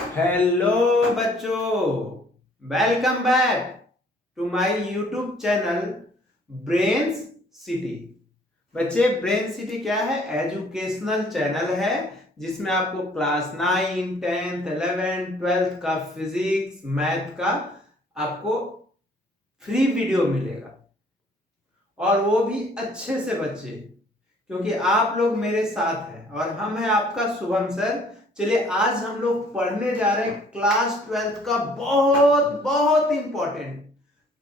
Hello बच्चों, welcome back to my YouTube channel Brains City. बच्चे, Brain City क्या है? एजुकेशनल चैनल है जिसमें आपको क्लास 9, 10th, 11th, 12th का फिजिक्स, मैथ का आपको फ्री वीडियो मिलेगा, और वो भी अच्छे से बच्चे, क्योंकि आप लोग मेरे साथ हैं और हम हैं आपका शुभम सर। चलिए, आज हम लोग पढ़ने जा रहे हैं क्लास 12th का बहुत बहुत इंपॉर्टेंट।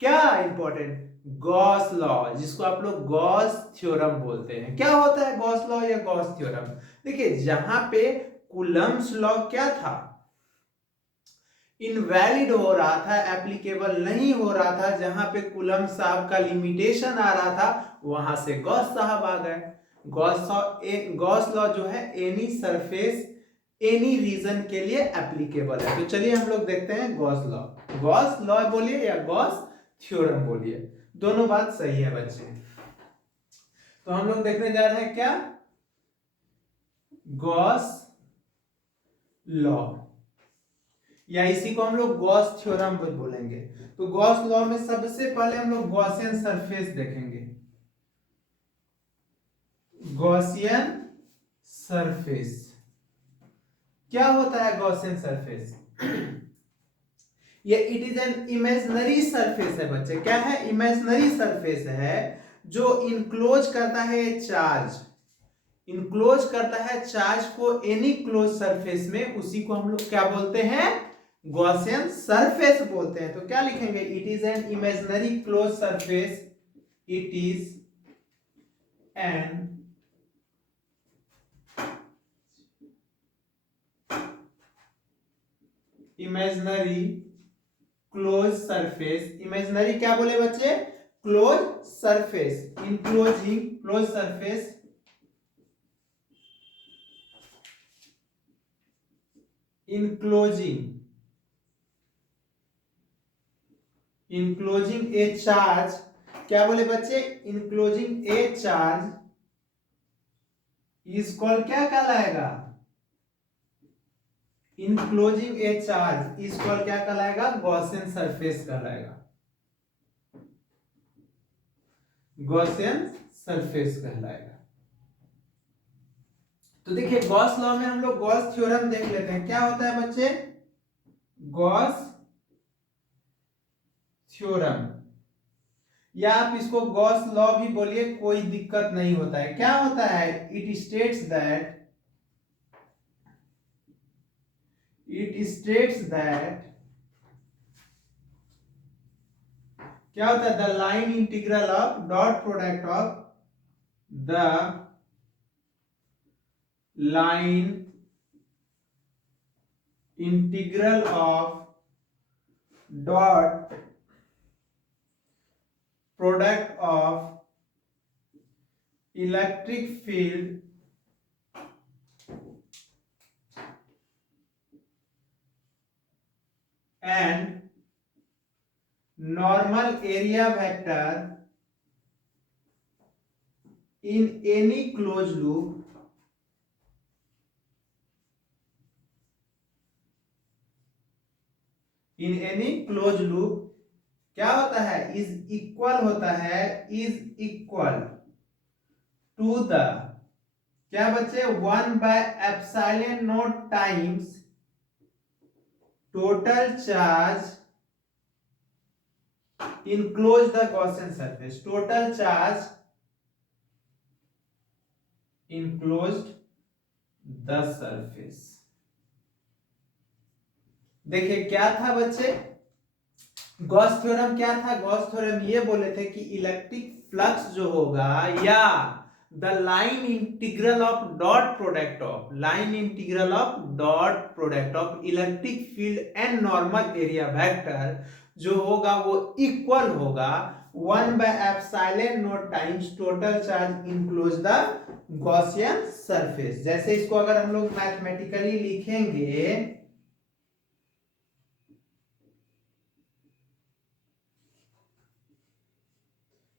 क्या इंपॉर्टेंट? गॉस लॉ, जिसको आप लोग गॉस थ्योरम बोलते हैं। क्या होता है गॉस लॉ या गॉस थ्योरम? देखिए, जहां पे कूलम्ब्स लॉ क्या था, इनवैलिड हो रहा था, एप्लीकेबल नहीं हो रहा था, जहां पे कूलम साहब का लिमिटेशन आ रहा था, वहां से गॉस साहब आ गए। गॉस लॉ जो है एनी सरफेस एनी रीजन के लिए एप्लीकेबल है। तो चलिए हम लोग देखते हैं गॉस लॉ। गॉस लॉ बोलिए या गॉस थ्योरम बोलिए, दोनों बात सही है बच्चे। तो हम लोग देखने जा रहे हैं क्या? गॉस लॉ, या इसी को हम लोग गॉस थ्योरम बोलेंगे। तो गॉस लॉ में सबसे पहले हम लोग गॉसियन सरफेस देखेंगे। गॉसियन सरफेस क्या होता है? गॉसियन सरफेस ये it is an imaginary surface है बच्चे। क्या है? इमेजिनरी सरफेस है जो इनक्लोज करता है चार्ज। इनक्लोज करता है चार्ज को एनी क्लोज सरफेस में, उसी को हम लोग क्या बोलते हैं? गॉसियन सरफेस बोलते हैं। तो क्या लिखेंगे? It is an imaginary close surface. It is an imaginary close surface. Imaginary क्या बोले बच्चे? Close surface. Enclosing close surface, enclosing enclosing ए चार्ज। क्या बोले बच्चे? Enclosing A charge is called, क्या कहलाएगा? Enclosing A charge is called क्या कहलाएगा? गॉसियन सरफेस कहलाएगा। गॉसियन सरफेस कहलाएगा। तो देखिए, गॉस लॉ में हम लोग गॉस थ्योरम देख लेते हैं। क्या होता है बच्चे? गॉस थ्योरम, या आप इसको गॉस लॉ भी बोलिए, कोई दिक्कत नहीं होता है। क्या होता है? इट स्टेट्स दैट क्या होता है? The line integral of dot product of the line integral of dot product of electric field and normal area vector in any close loop क्या होता है? इज इक्वल होता है, इज इक्वल टू द, क्या बच्चे? 1/एप्सिलॉन naught times total charge enclose the Gaussian surface. Total charge enclosed the surface. देखिए क्या था बच्चे? गॉस थ्योरम क्या था? गॉस थ्योरम ये बोले थे कि इलेक्ट्रिक फ्लक्स जो होगा, या the line integral of dot product of electric field and normal area vector जो होगा वो इक्वल होगा 1/एप्सिलॉन naught times total charge enclose the Gaussian surface. जैसे इसको अगर हम लोग मैथमेटिकली लिखेंगे,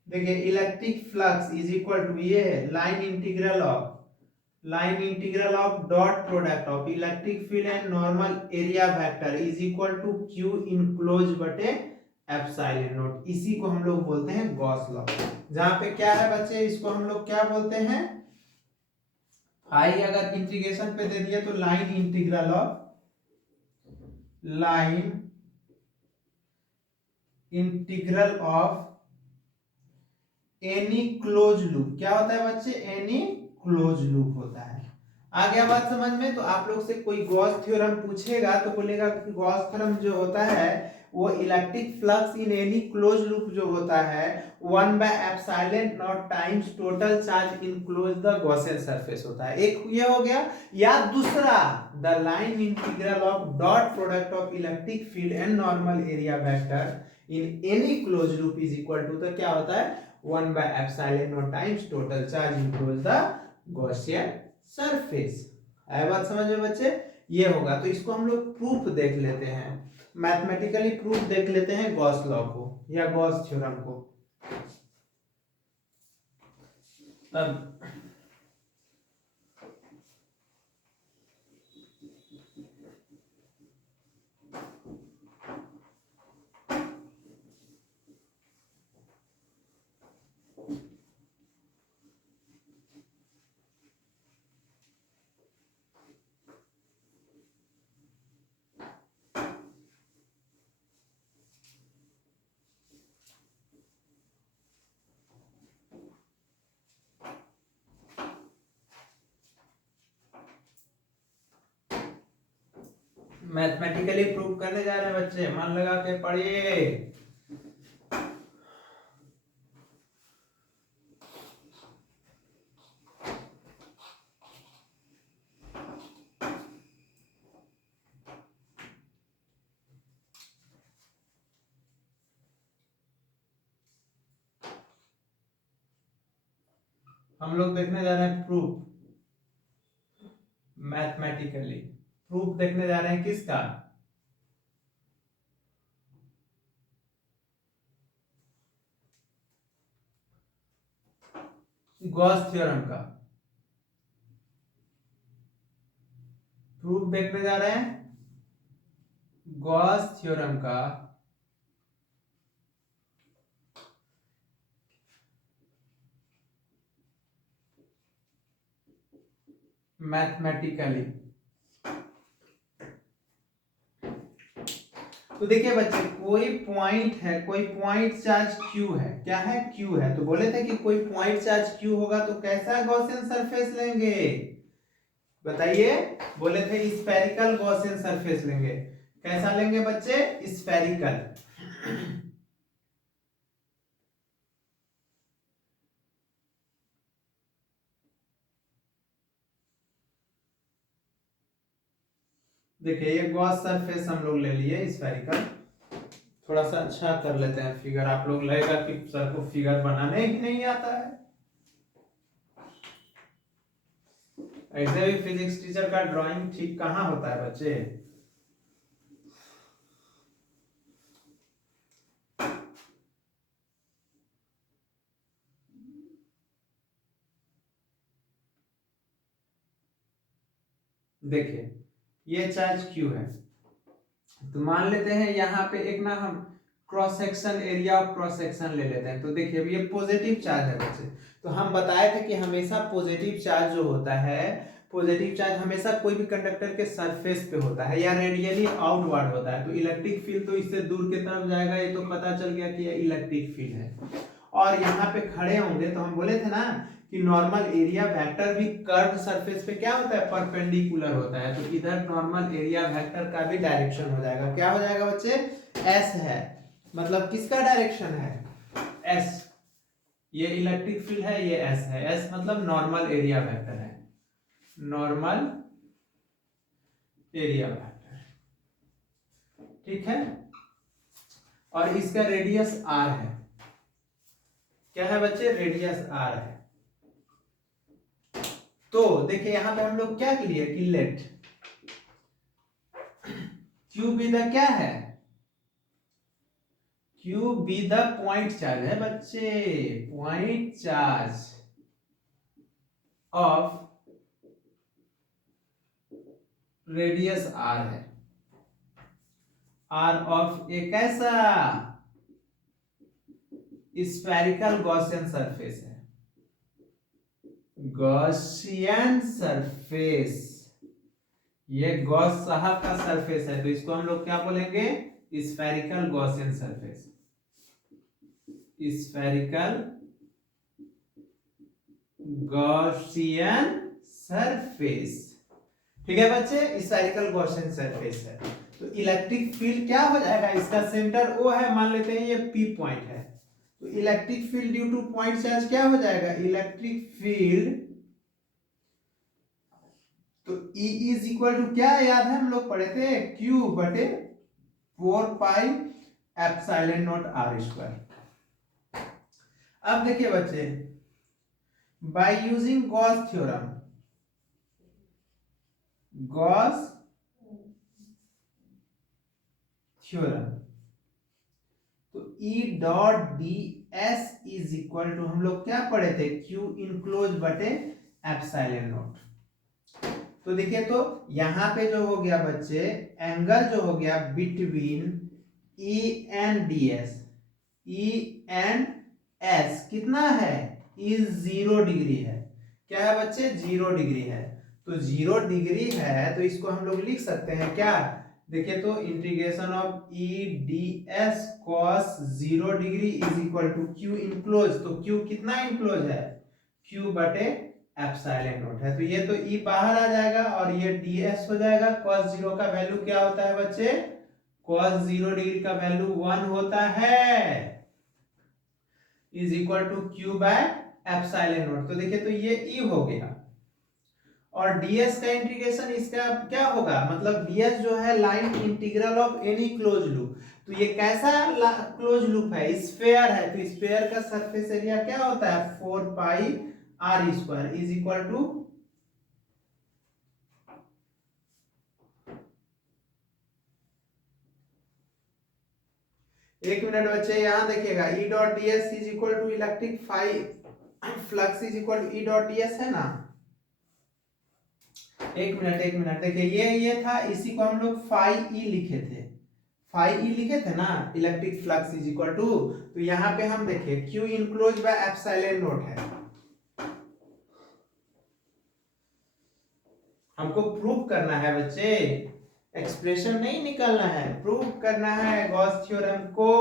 देखिए electric flux is equal to, ये है line integral of line integral of dot product of electric field and normal area vector is equal to Q enclose बटे एप्सिलॉन नॉट। इसी को हम लोग बोलते हैं गॉस लॉ। जहां पे क्या है बच्चे, इसको हम लोग क्या बोलते हैं, आई अगर इंटीग्रेशन पे दे दिया तो line integral of any close loop. क्या होता है बच्चे, एनी क्लोज लूप होता है। आ गया बात समझ में। तो आप लोग से कोई गॉस थ्योरम पूछेगा तो बोलेगा कि गॉस थ्योरम जो होता है वो electric flux in any close loop जो होता है 1/एप्सिलॉन naught times total charge enclose the Gaussian surface होता है। एक ये हो गया, या दूसरा the line integral of dot product of electric field and normal area vector in any close loop is equal to, तो क्या होता है 1/एप्सिलॉन naught times total charge enclose the Gaussian surface. है बात समझ में बच्चे। ये होगा, तो इसको हम लोग प्रूफ देख लेते हैं, मैथमेटिकली प्रूफ देख लेते हैं गॉस लॉ को या गॉस थ्योरम को। तब मैथमेटिकली प्रूव करने जा रहे हैं बच्चे, मन लगा के पढ़िए। हम लोग देखने जा रहे हैं प्रूफ, मैथमेटिकली प्रूफ देखने जा रहे हैं किसका, गॉस थ्योरम का। प्रूफ देखने जा रहे हैं गॉस थ्योरम का मैथमेटिकली। तो देखिए बच्चे, कोई पॉइंट है, कोई पॉइंट चार्ज q है, क्या है q है, तो बोले थे कि कोई पॉइंट चार्ज q होगा तो कैसा गॉसियन सरफेस लेंगे, बताइए। बोले थे स्फेरिकल गॉसियन सरफेस लेंगे। कैसा लेंगे बच्चे, स्फेरिकल। देखिए ये गॉस सरफेस हम लोग ले लिए स्फेरिकल। थोड़ा सा अच्छा कर लेते हैं फिगर, आप लोग लगेगा कि सर को फिगर बनाने ही नहीं आता है। ऐसे भी फिजिक्स टीचर का ड्राइंग ठीक कहाँ होता है बच्चे। देखिए ये चार्ज q है, तो मान लेते हैं यहाँ पे एक ना हम cross section area of cross section ले लेते हैं। तो देखिए ये पॉजिटिव चार्ज है बच्चे, तो हम बताए थे कि हमेशा पॉजिटिव चार्ज जो होता है, पॉजिटिव चार्ज हमेशा कोई भी कंडक्टर के सरफेस पे होता है या रेडियली आउटवर्ड होता है। तो इलेक्ट्रिक फील्ड तो इससे दूर की तरफ जाएगा, ये तो पता चल गया कि ये इलेक्ट्रिक फील्ड है। और यहाँ पे खड़े होंगे तो हम बोले थे ना कि नॉर्मल एरिया वेक्टर भी कर्व सरफेस पे क्या होता है, परपेंडिकुलर होता है। तो इधर नॉर्मल एरिया वेक्टर का भी डायरेक्शन हो जाएगा, क्या हो जाएगा बच्चे, एस है। मतलब किसका डायरेक्शन है, एस। ये इलेक्ट्रिक फील्ड है, ये एस है। एस मतलब नॉर्मल एरिया वेक्टर है, नॉर्मल एरिया वेक्टर, ठीक है। और इसका रेडियस आर है, क्या है बच्चे, रेडियस आर है। तो देखिए यहां पे हम लोग क्या लिए कि लेट क्यू बी द क्या है, Q be the point charge है बच्चे, point charge of radius R है, आर ऑफ एक कैसा स्फेरिकल गॉसियन सरफेस है, गॉसियन सरफेस, ये गॉस साहब का सरफेस है, तो इसको हम लोग क्या बोलेंगे, spherical Gaussian surface, spherical Gaussian surface. ठीक है बच्चे, स्फेरिकल गॉसियन सरफेस है, तो इलेक्ट्रिक फील्ड क्या हो जाएगा, इसका सेंटर ओ है, मान लेते हैं ये पी पॉइंट है, तो electric field due two point charge क्या हो जाएगा, इलेक्ट्रिक फील्ड, तो E इज इक्वल टू क्या याद है हम लोग पढ़े थे, Q बटे 4 pi epsilon naught R square. अब देखिए बच्चे, by using Gauss theorem, Gauss theorem, तो E dot D S is equal to हम लोग क्या पढ़े थे, Q इनक्लोज बटे एप्सिलॉन नॉट। तो देखिए, तो यहां पे जो हो गया बच्चे, एंगल जो हो गया between E and D S, E and S कितना है, इज 0 डिग्री है, क्या है बच्चे, 0 डिग्री है, तो 0 डिग्री है, तो इसको हम लोग लिख सकते हैं क्या, देखिए तो integration of E D S cos 0 degree is equal to Q enclose, तो Q कितना इनक्लोज है, Q बटे एप्सिलॉन नॉट है, तो ये तो E बाहर आ जाएगा और ये ds हो जाएगा, cos 0 का वैल्यू क्या होता है बच्चे, cos 0 डिग्री का वैल्यू 1 होता है, is equal to Q by epsilon naught. तो देखिए, तो ये E हो गया, और ds का इंटीग्रेशन इसका क्या होगा, मतलब ds जो है line integral of any close loop, तो ये कैसा क्लोज लूप है, स्फेयर है, तो स्फेयर का सरफेस एरिया क्या होता है, 4 pi r square is equal to, एक मिनट बच्चे, यहां देखिएगा E dot D S is equal to electric flux is equal to E dot D s है ना, एक मिनट देखिए, ये था, इसी को हम लोग फाई ई लिखे थे, फाई ई लिखे थे ना, electric flux is equal to, तो यहां पे हम देखिए Q enclose by epsilon naught है, हमको प्रूव करना है बच्चे, एक्सप्रेशन नहीं निकालना है, प्रूव करना है गॉस थ्योरम को,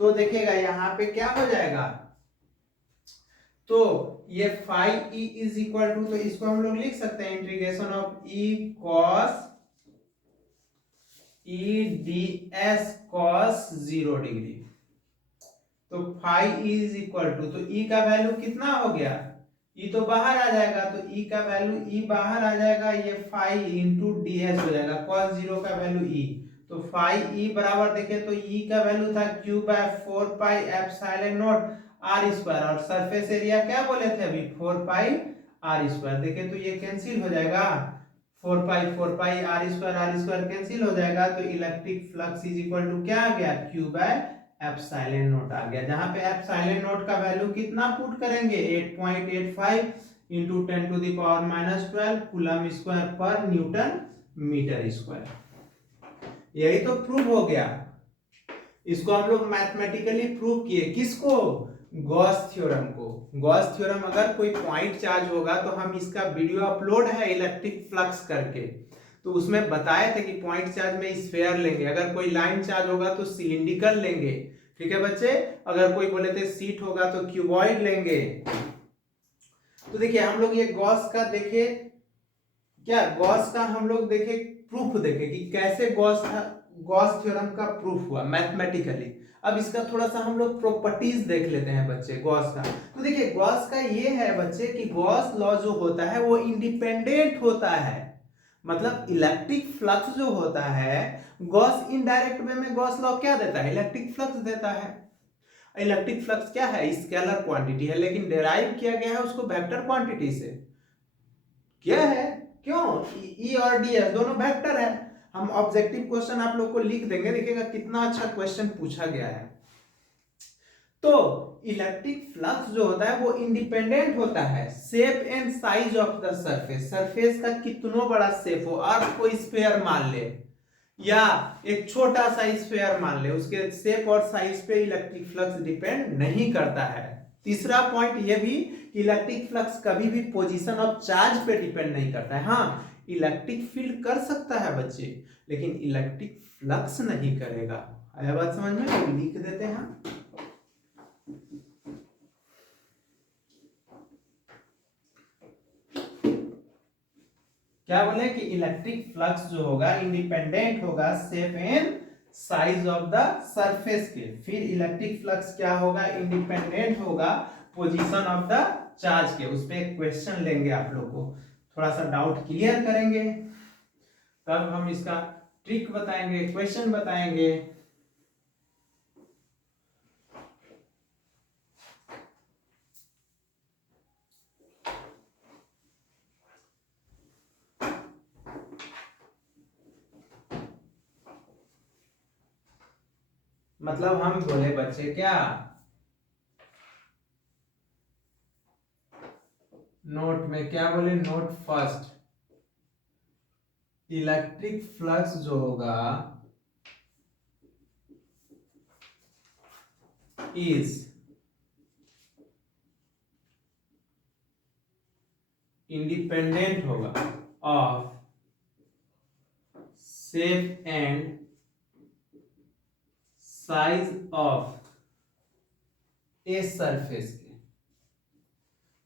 तो देखिएगा यहां पे क्या हो जाएगा, तो ये phi E is equal to, तो इसको हम लोग लिख सकते हैं integration of E cos E D s cos 0 degree, तो phi E is equal to, तो E का वैल्यू कितना हो गया, E तो बाहर आ जाएगा, तो E का वैल्यू E बाहर आ जाएगा, ये फाई इंटू डी एस हो जाएगा, cos 0 का वैल्यू E, तो फाई E बराबर देखे तो E का वैल्यू था Q by 4 pi epsilon naught R square, और सरफेस एरिया क्या बोले थे अभी, 4 पाई आर स्क्वायर, देखे तो ये कैंसिल हो जाएगा, 4 पाई आर स्क्वायर कैंसिल हो जाएगा, तो electric flux is equal to क्या आ गया, Q बाय एप्सिलॉन नॉट आ गया, जहां पे एप्सिलॉन नॉट का वैल्यू कितना पुट करेंगे, 8.85 into 10 to the power -12 coulomb square पर न्यूटन मीटर स्क्वायर, यही तो प्रूव हो गया, इसको हम लोग मैथमेटिकली प्रूव किए, किसको, गॉस थ्योरम को। गॉस थ्योरम अगर कोई पॉइंट चार्ज होगा तो हम इसका वीडियो अपलोड है इलेक्ट्रिक फ्लक्स करके, तो उसमें बताए थे कि पॉइंट चार्ज में स्फेयर लेंगे, अगर कोई लाइन चार्ज होगा तो सिलिंड्रिकल लेंगे, ठीक है बच्चे, अगर कोई बोले थे सीट होगा तो क्यूबॉइड लेंगे। तो देखिए हम लोग ये गॉस का देखे, क्या गॉस का हम लोग देखे प्रूफ देखे कि कैसे गॉस थ्योरम का प्रूफ हुआ मैथमेटिकली। अब इसका थोड़ा सा हम लोग प्रॉपर्टीज देख लेते हैं बच्चे गॉस का। तो देखिए गॉस का ये है बच्चे कि गॉस लॉ जो होता है वो इंडिपेंडेंट होता है, मतलब इलेक्ट्रिक फ्लक्स जो होता है, गॉस इनडायरेक्ट वे में गॉस लॉ क्या देता है, इलेक्ट्रिक फ्लक्स देता है। इलेक्ट्रिक फ्लक्स क्या है, स्केलर क्वांटिटी है, लेकिन डिराइव किया गया है उसको वेक्टर क्वांटिटी से, क्या है, क्यों, ई और डी एस दोनों वेक्टर है। हम ऑब्जेक्टिव क्वेश्चन आप लोग को लिख देंगे, देखिएगा कितना अच्छा क्वेश्चन पूछा गया है। तो इलेक्ट्रिक फ्लक्स जो होता है वो इंडिपेंडेंट होता है shape and size of the surface, surface का कितना बड़ा शेप हो, अर्थ को स्फीयर मान ले या एक छोटा सा स्फीयर मान ले, उसके शेप और साइज पे इलेक्ट्रिक फ्लक्स डिपेंड नहीं करता है। तीसरा पॉइंट ये भी, इलेक्ट्रिक फ्लक्स कभी भी पोजीशन ऑफ चार्ज पे डिपेंड नहीं करता है। हाँ, इलेक्ट्रिक फील्ड कर सकता है बच्चे, लेकिन इलेक्ट्रिक फ्लक्स नहीं करेगा। आया बात समझ में? तो लिख देते हैं। क्या बोले कि इलेक्ट्रिक फ्लक्स जो होगा इंडिपेंडेंट होगा shape and size of the surface के। फिर इलेक्ट्रिक फ्लक्स क्या होगा, इंडिपेंडेंट होगा पोजीशन ऑफ द चार्ज के। उस पर एक क्वेश्चन लेंगे आप लोग को, थोड़ा सा डाउट क्लियर करेंगे, तब हम इसका ट्रिक बताएंगे, क्वेश्चन बताएंगे। मतलब हम बोले बच्चे क्या, नोट में क्या बोले, नोट फर्स्ट, इलेक्ट्रिक फ्लक्स जो होगा इज इंडिपेंडेंट होगा of shape and size of a surface के।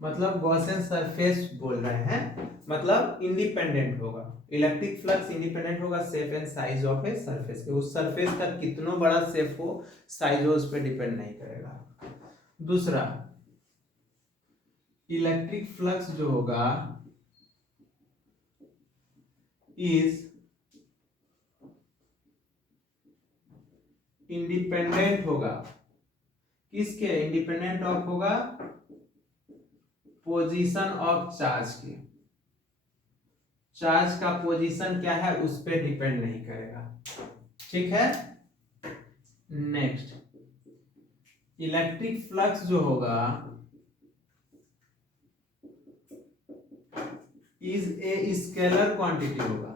मतलब गॉसियन सरफेस बोल रहे हैं, मतलब इंडिपेंडेंट होगा, इलेक्ट्रिक फ्लक्स इंडिपेंडेंट होगा shape and size of a surface के। उस सरफेस का कितना बड़ा शेप हो, साइज हो, उस पर डिपेंड नहीं करेगा। दूसरा, इलेक्ट्रिक फ्लक्स जो होगा इज इंडिपेंडेंट होगा, किसके, इंडिपेंडेंट ऑफ होगा पोजीशन ऑफ चार्ज के। चार्ज का पोजीशन क्या है उस पर डिपेंड नहीं करेगा। ठीक है। नेक्स्ट, इलेक्ट्रिक फ्लक्स जो होगा इज ए स्केलर क्वांटिटी होगा,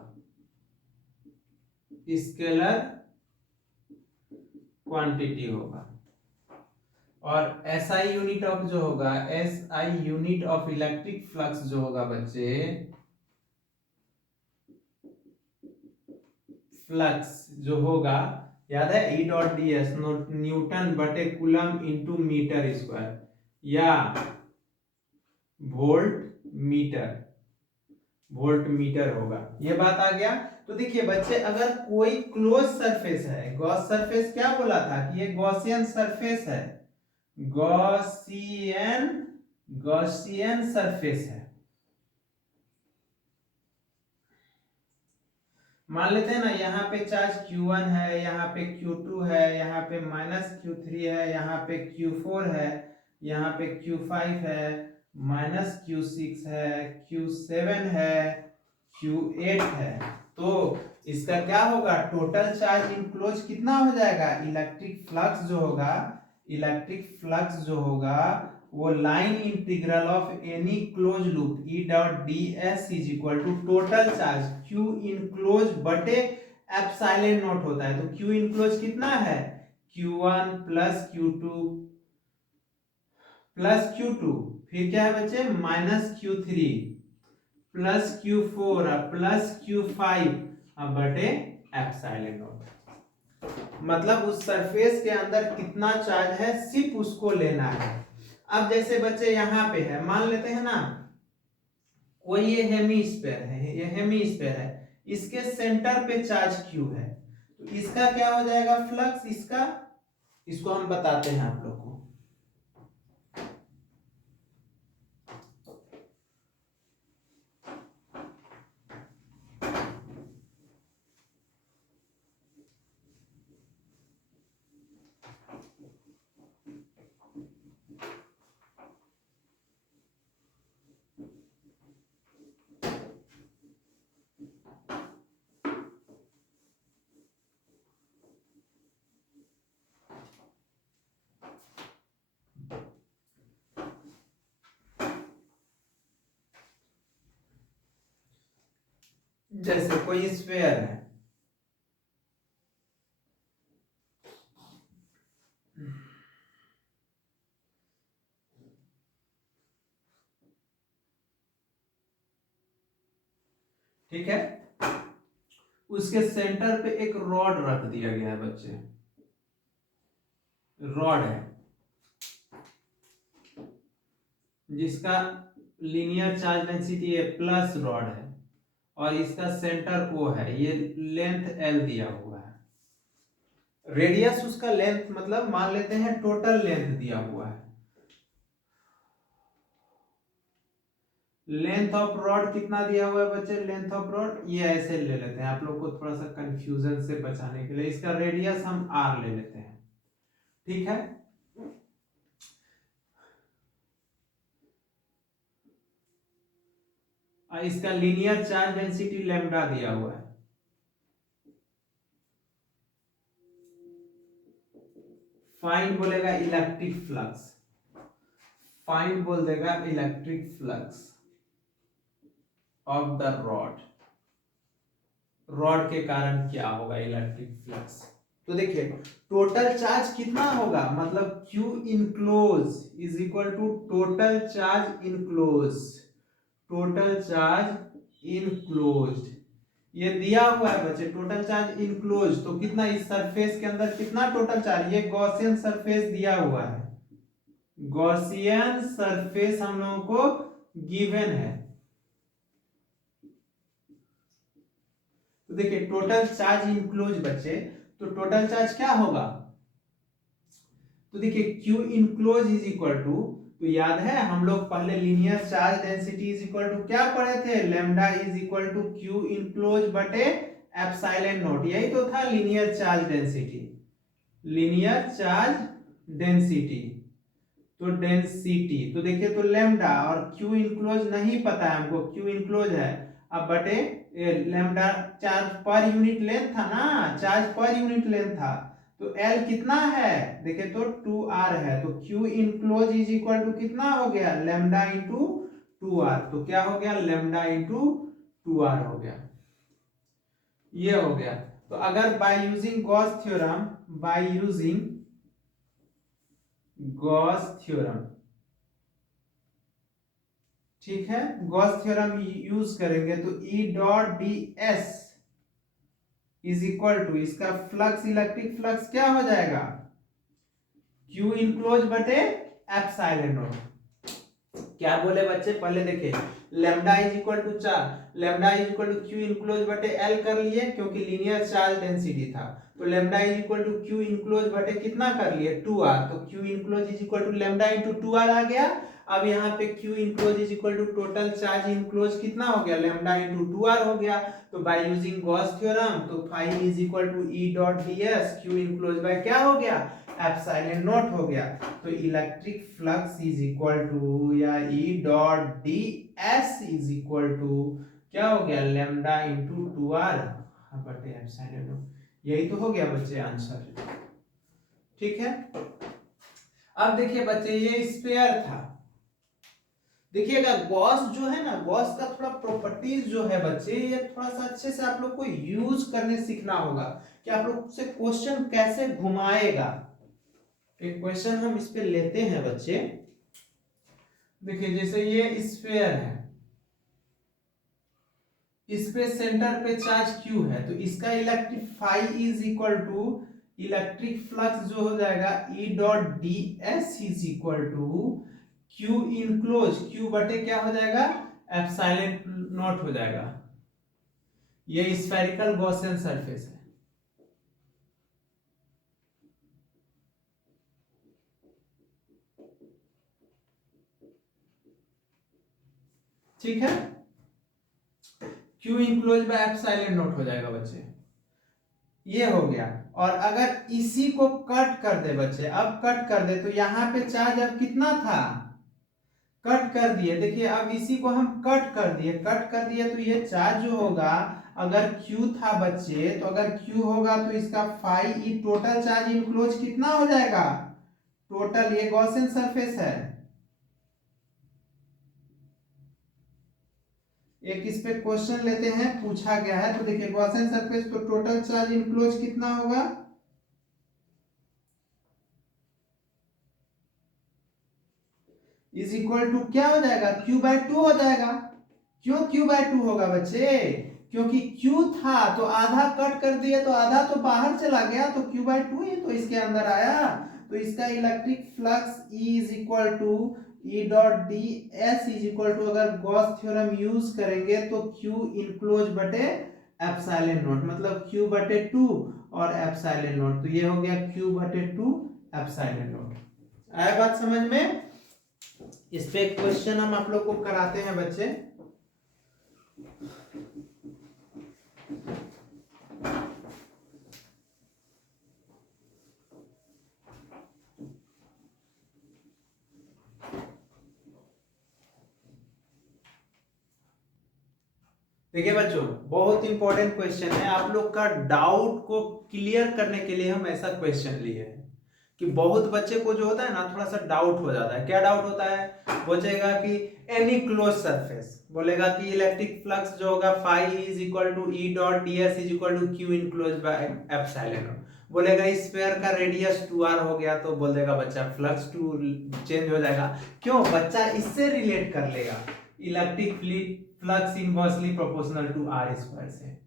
स्केलर क्वांटिटी होगा। और एसआई यूनिट ऑफ जो होगा, SI unit of electric flux जो होगा बच्चे, फ्लक्स जो होगा, याद है, ई डॉट डी एस न्यूटन बटे कूलम इंटू मीटर स्क्वायर या वोल्ट मीटर होगा। ये बात आ गया। तो देखिए बच्चे, अगर कोई क्लोज सरफेस है, गॉस सरफेस क्या बोला था कि ये गॉसियन सरफेस है, गॉसियन सरफेस है। मान लेते हैं ना, यहाँ पे चार्ज Q1 है, यहाँ पे Q2 है, यहाँ पे -Q3 है, यहाँ पे Q4 है, यहाँ पे Q5 है, -Q6 है, Q7 है, Q8 है। तो इसका क्या होगा, टोटल चार्ज इनक्लोज कितना हो जाएगा, इलेक्ट्रिक फ्लक्स जो होगा वो line integral of any close loop E dot D S is equal to total charge Q enclose बटे एप्सिलॉन नॉट होता है। तो क्यू इनक्लोज कितना है, Q1 प्लस Q2, फिर क्या है बच्चे, -Q3 plus Q4 plus Q5 बटे एप्सिलॉन नॉट। मतलब उस सरफेस के अंदर कितना चार्ज है सिर्फ उसको लेना है। अब जैसे बच्चे यहाँ पे है, मान लेते हैं ना कोई ये हेमीस्फेयर है, इसके सेंटर पे चार्ज Q है, तो इसका क्या हो जाएगा फ्लक्स, इसको हम बताते हैं आप लोग को। जैसे कोई स्फीयर है, ठीक है, उसके सेंटर पे एक रॉड रख दिया गया है बच्चे, रॉड है जिसका लीनियर चार्ज डेंसिटी है प्लस रॉड है, और इसका सेंटर ओ है, ये लेंथ एल दिया हुआ है। रेडियस उसका लेंथ मतलब मान लेते हैं टोटल लेंथ दिया हुआ है। लेंथ ऑफ रॉड कितना दिया हुआ है बच्चे, लेंथ ऑफ रॉड ये ऐसे ले लेते हैं आप लोग को थोड़ा सा कंफ्यूजन से बचाने के लिए, इसका रेडियस हम आर ले लेते हैं, ठीक है। और इसका लीनियर चार्ज डेंसिटी लैम्डा दिया हुआ है। फाइंड बोलेगा इलेक्ट्रिक फ्लक्स, फाइंड बोल देगा electric flux of the rod, rod के कारण क्या होगा इलेक्ट्रिक फ्लक्स। तो देखिए टोटल चार्ज कितना होगा, मतलब Q enclose is equal to total charge enclose, total charge enclosed, ये दिया हुआ है बच्चे टोटल चार्ज इनक्लोज, तो कितना इस सरफेस के अंदर कितना टोटल चार्ज, ये गॉसियन सरफेस दिया हुआ है, गॉसियन सरफेस हम लोगों को गिवन है। तो देखिए टोटल चार्ज इनक्लोज बच्चे, तो टोटल चार्ज क्या होगा, तो देखिए Q enclose is equal to, तो याद है हम लोग पहले linear charge density is equal to क्या पढ़े थे, lambda is equal to Q enclose बटे एप्सिलॉन नॉट, यही तो था linear charge density, linear charge density, तो डेंसिटी तो देखिए तो लैम्डा और Q इनक्लोज नहीं पता है हमको, Q इनक्लोज है, अब बटे lambda charge per unit length था ना, चार्ज पर यूनिट लेंथ था, तो L कितना है देखिए तो 2R है, तो Q enclose is equal to कितना हो गया लैम्डा इंटू 2R, तो क्या हो गया लैम्डा इंटू 2R हो गया, ये हो गया। तो अगर by using Gauss theorem, by using Gauss theorem, ठीक है, गॉस थ्योरम यूज करेंगे तो E dot D S is equal to इसका फ्लक्स, इलेक्ट्रिक फ्लक्स क्या हो जाएगा Q इनक्लोज बटे एप्सिलॉन नॉट। क्या बोले बच्चे पहले देखिए, lambda is equal to 4, lambda is equal to Q enclose बटे L कर लिए क्योंकि लीनियर चार्ज डेंसिटी था, तो lambda is equal to Q enclose बटे कितना कर लिए 2R, तो Q enclose is equal to lambda into 2R आ गया। अब यहाँ पे Q enclose is equal to total charge enclose कितना हो गया लैम्डा इनटू 2R हो गया, तो बाय यूजिंग गॉस थ्योरम तो phi is equal to E dot ds Q enclose by क्या हो गया एप्सिलॉन नॉट हो गया, तो electric flux is equal to या E dot D S is equal to क्या हो गया लैम्डा इंटू 2R बटे एप्सिलॉन नॉट, यही तो हो गया बच्चे आंसर, ठीक है। अब देखिए बच्चे ये स्फीयर था, देखिएगा गॉस जो है ना, गॉस का थोड़ा प्रॉपर्टीज जो है बच्चे ये थोड़ा सा अच्छे से आप लोग को यूज करने सीखना होगा कि आप लोग से क्वेश्चन कैसे घुमाएगा। एक क्वेश्चन हम इस पे लेते हैं बच्चे, देखिए जैसे ये स्फीयर है, इस पे सेंटर पे चार्ज Q है, तो इसका electric phi is equal to electric flux जो हो जाएगा E dot D S is equal to Q enclose, Q बटे क्या हो जाएगा एप्सिलॉन नॉट हो जाएगा, ये स्फेरिकल गॉसियन सरफेस है, ठीक है, Q enclose by epsilon naught हो जाएगा बच्चे, ये हो गया। और अगर इसी को कट कर दे बच्चे, अब कट कर दे तो यहाँ पे चार्ज अब कितना था कट कर दिए, देखिए अब इसी को हम कट कर दिए, कट कर दिए तो ये चार्ज जो होगा अगर Q था बच्चे, तो अगर Q होगा तो इसका phi E total charge enclose कितना हो जाएगा टोटल, ये गॉसियन सरफेस है, एक इस पे क्वेश्चन लेते हैं, पूछा गया है। तो देखिए गॉसियन सरफेस तो टोटल चार्ज इनक्लोज कितना होगा, इज इक्वल टू क्या हो जाएगा, Q/2 हो जाएगा। क्यों Q/2 होगा बच्चे, क्योंकि Q था तो आधा कट कर दिया तो आधा तो बाहर चला गया, तो Q/2 ही तो इसके अंदर आया। तो इसका electric flux E is equal to E dot D S is equal to, अगर गॉस थ्योरम यूज करेंगे तो Q इनक्लोज बटे एप्सिलॉन नॉट, मतलब Q/2 और एप्सिलॉन नॉट, तो ये हो गया Q/2 एप्सिलॉन नॉट। आया बात समझ में। इस पे क्वेश्चन हम आप लोग को कराते हैं बच्चे। देखिए बच्चों, बहुत इंपॉर्टेंट क्वेश्चन है, आप लोग का डाउट को क्लियर करने के लिए हम ऐसा क्वेश्चन लिए हैं कि बहुत बच्चे को जो होता है ना थोड़ा सा डाउट हो जाता है। क्या डाउट होता है, पूछेगा कि एनी क्लोज सरफेस, बोलेगा कि इलेक्ट्रिक फ्लक्स जो होगा phi is equal to E dot D S is equal to Q enclose by epsilon naught. बोलेगा स्फीयर का रेडियस 2r हो गया, तो बोल देगा बच्चा फ्लक्स टू चेंज हो जाएगा। क्यों, बच्चा इससे रिलेट कर लेगा, electric flux inversely proportional to R square से,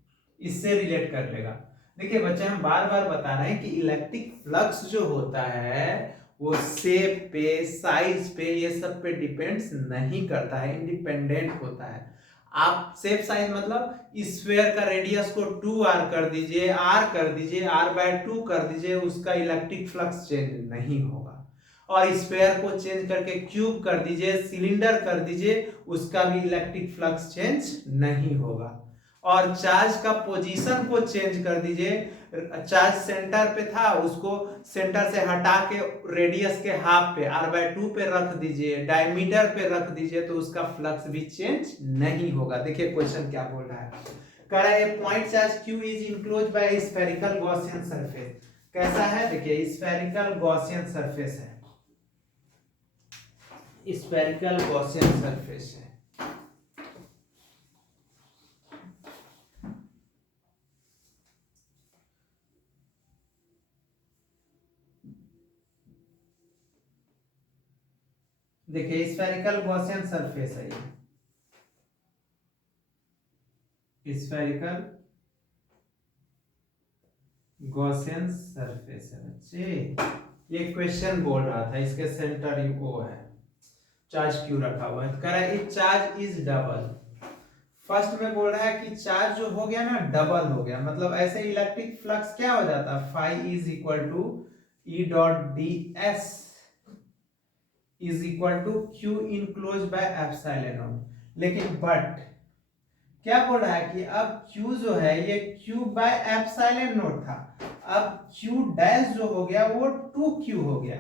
इससे रिलेट कर लेगा। देखिए बच्चे, हम बार बार बता रहे हैं कि इलेक्ट्रिक फ्लक्स जो होता है वो शेप पे, साइज पे, ये सब पे डिपेंड्स नहीं करता है, इंडिपेंडेंट होता है। आप शेप साइज मतलब स्फीयर का रेडियस को 2r कर दीजिए, r कर दीजिए, r/2 कर दीजिए, उसका इलेक्ट्रिक फ्लक्स चेंज नहीं होगा। और स्फीयर को चेंज करके क्यूब कर दीजिए, सिलेंडर कर दीजिए, उसका भी इलेक्ट्रिक फ्लक्स चेंज नहीं होगा। और चार्ज का पोजीशन को चेंज कर दीजिए, चार्ज सेंटर पे था उसको सेंटर से हटा के रेडियस के हाफ पे r/2 पे रख दीजिए, डायमीटर पे रख दीजिए, तो उसका फ्लक्स भी चेंज नहीं होगा। देखिए क्वेश्चन क्या बोल रहा है, कह रहा है point charge q is enclose by spherical Gaussian surface. कैसा है, देखिए स्फेरिकल गॉसियन सरफेस है, स्फेरिकल गॉसियन सरफेस है। देखिए स्फेरिकल गॉसियन सरफेस है, ये स्फेरिकल गॉसियन सरफेस है बच्चे। ये क्वेश्चन बोल रहा था, इसके सेंटर ओ है, चार्ज क्यू रखा हुआ है, कह रहा है चार्ज इज डबल। फर्स्ट में बोल रहा है कि चार्ज जो हो गया ना डबल हो गया, मतलब ऐसे इलेक्ट्रिक फ्लक्स क्या हो जाता है, phi is equal to E dot D S is equal to Q enclose by epsilon naught. लेकिन बट क्या बोल रहा है कि अब Q जो है ये Q बाय एप्सिलॉन नॉट था, अब Q डैश जो हो गया वो 2Q हो गया।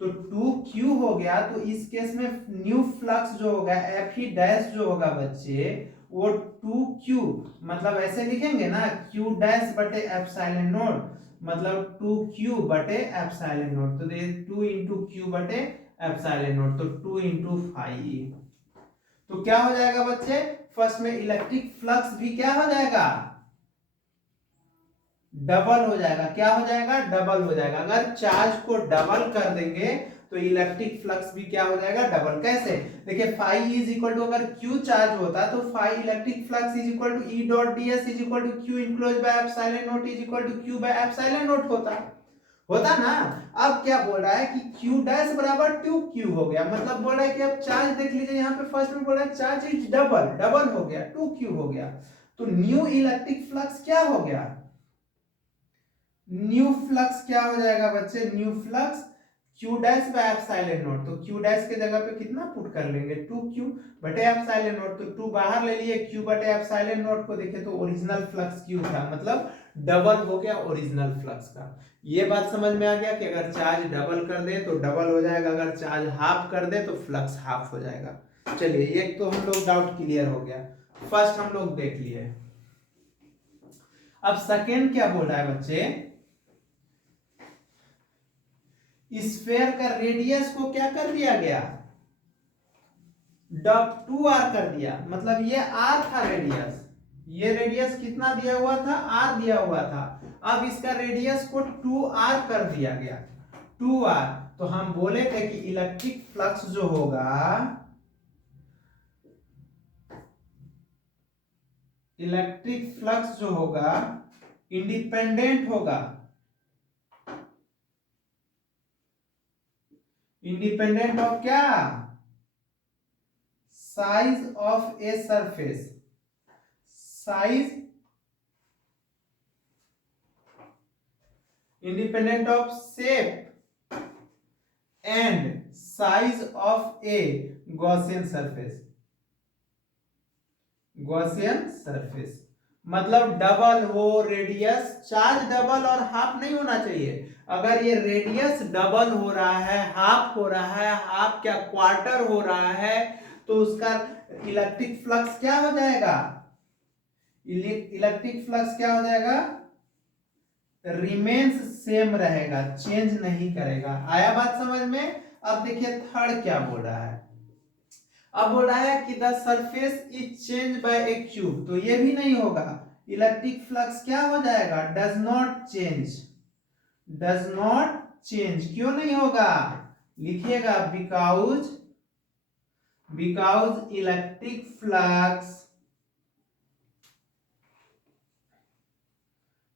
तो 2Q हो गया, तो इस केस में न्यू फ्लक्स जो होगा F ही डैश जो होगा बच्चे वो 2Q, मतलब ऐसे लिखेंगे ना Q डैश बटे एप्सिलॉन नॉट, मतलब 2Q बटे एप्सिलॉन नॉट, तो ये 2 इंटू Q बटे एप्सिलॉन नॉट, तो 2 इंटू फाई। तो क्या हो जाएगा बच्चे, फर्स्ट में इलेक्ट्रिक फ्लक्स भी क्या हो जाएगा, डबल हो जाएगा। क्या हो जाएगा, डबल हो जाएगा। अगर चार्ज को डबल कर देंगे तो इलेक्ट्रिक फ्लक्स भी क्या हो जाएगा, डबल। कैसे, देखिए फाई इज इक्वल टू, अगर क्यू चार्ज होता तो phi electric flux is equal to E dot D S is equal to Q enclose by epsilon naught is equal to Q by epsilon naught होता ना। अब क्या बोल रहा है कि Q डैश बराबर 2Q हो गया, मतलब बोल रहा है कि अब चार्ज देख लीजिए, यहाँ पे फर्स्ट में बोल रहा है चार्ज इज डबल, डबल हो गया, 2Q हो गया, तो न्यू इलेक्ट्रिक फ्लक्स क्या हो गया, न्यू फ्लक्स क्या हो जाएगा बच्चे, new flux Q dash by epsilon naught, तो Q डैश के जगह पे कितना पुट कर लेंगे, 2Q बटे एप्सिलॉन नॉट, तो 2 बाहर ले लिए, Q बटे एप्सिलॉन नॉट को देखे तो ओरिजिनल फ्लक्स Q था, मतलब डबल हो गया ओरिजिनल फ्लक्स का। ये बात समझ में आ गया कि अगर चार्ज डबल कर दे तो डबल हो जाएगा, अगर चार्ज हाफ कर दे तो फ्लक्स हाफ हो जाएगा। चलिए एक तो हम लोग डाउट क्लियर हो गया, फर्स्ट हम लोग देख लिए। अब सेकेंड क्या बोल रहा है बच्चे, स्फीयर का रेडियस को क्या कर दिया गया, डब 2r कर दिया, मतलब ये r था रेडियस, ये रेडियस कितना दिया हुआ था, r दिया हुआ था। अब इसका रेडियस को 2r कर दिया गया, 2r। तो हम बोले थे कि इलेक्ट्रिक फ्लक्स जो होगा, इलेक्ट्रिक फ्लक्स जो होगा इंडिपेंडेंट होगा, इंडिपेंडेंट ऑफ क्या, size of a surface, size independent of shape and size of a Gaussian surface, Gaussian surface मतलब डबल हो रेडियस, चार्ज डबल और हाफ नहीं होना चाहिए। अगर ये रेडियस डबल हो रहा है, हाफ हो रहा है, हाफ क्या क्वार्टर हो रहा है, तो उसका इलेक्ट्रिक फ्लक्स क्या हो जाएगा, इलेक्ट्रिक फ्लक्स क्या हो जाएगा, रिमेन्स सेम रहेगा, चेंज नहीं करेगा। आया बात समझ में। अब देखिए थर्ड क्या बोल रहा है, अब बोल रहा है कि the surface is change bye A cube, तो ये भी नहीं होगा, इलेक्ट्रिक फ्लक्स क्या हो जाएगा, does not change, does not change. क्यों नहीं होगा, लिखिएगा because, because electric flux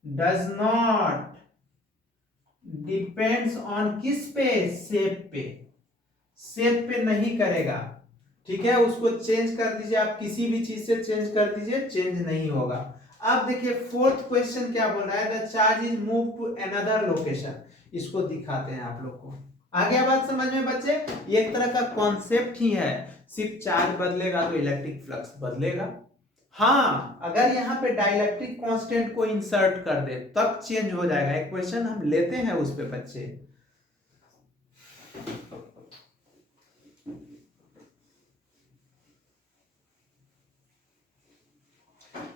does not depends on किस पे, शेप पे, शेप पे नहीं करेगा। ठीक है, उसको चेंज कर दीजिए, आप किसी भी चीज से चेंज कर दीजिए, चेंज नहीं होगा। अब देखिए फोर्थ क्वेश्चन क्या बोल रहा है, the charge is move to another location, इसको दिखाते हैं आप लोग को। आ गया बात समझ में बच्चे, ये एक तरह का कॉन्सेप्ट ही है, सिर्फ चार्ज बदलेगा तो इलेक्ट्रिक फ्लक्स बदलेगा। हाँ, अगर यहाँ पे डाइलेक्ट्रिक कांस्टेंट को इंसर्ट कर दे तब चेंज हो जाएगा। एक क्वेश्चन हम लेते हैं उस पे बच्चे,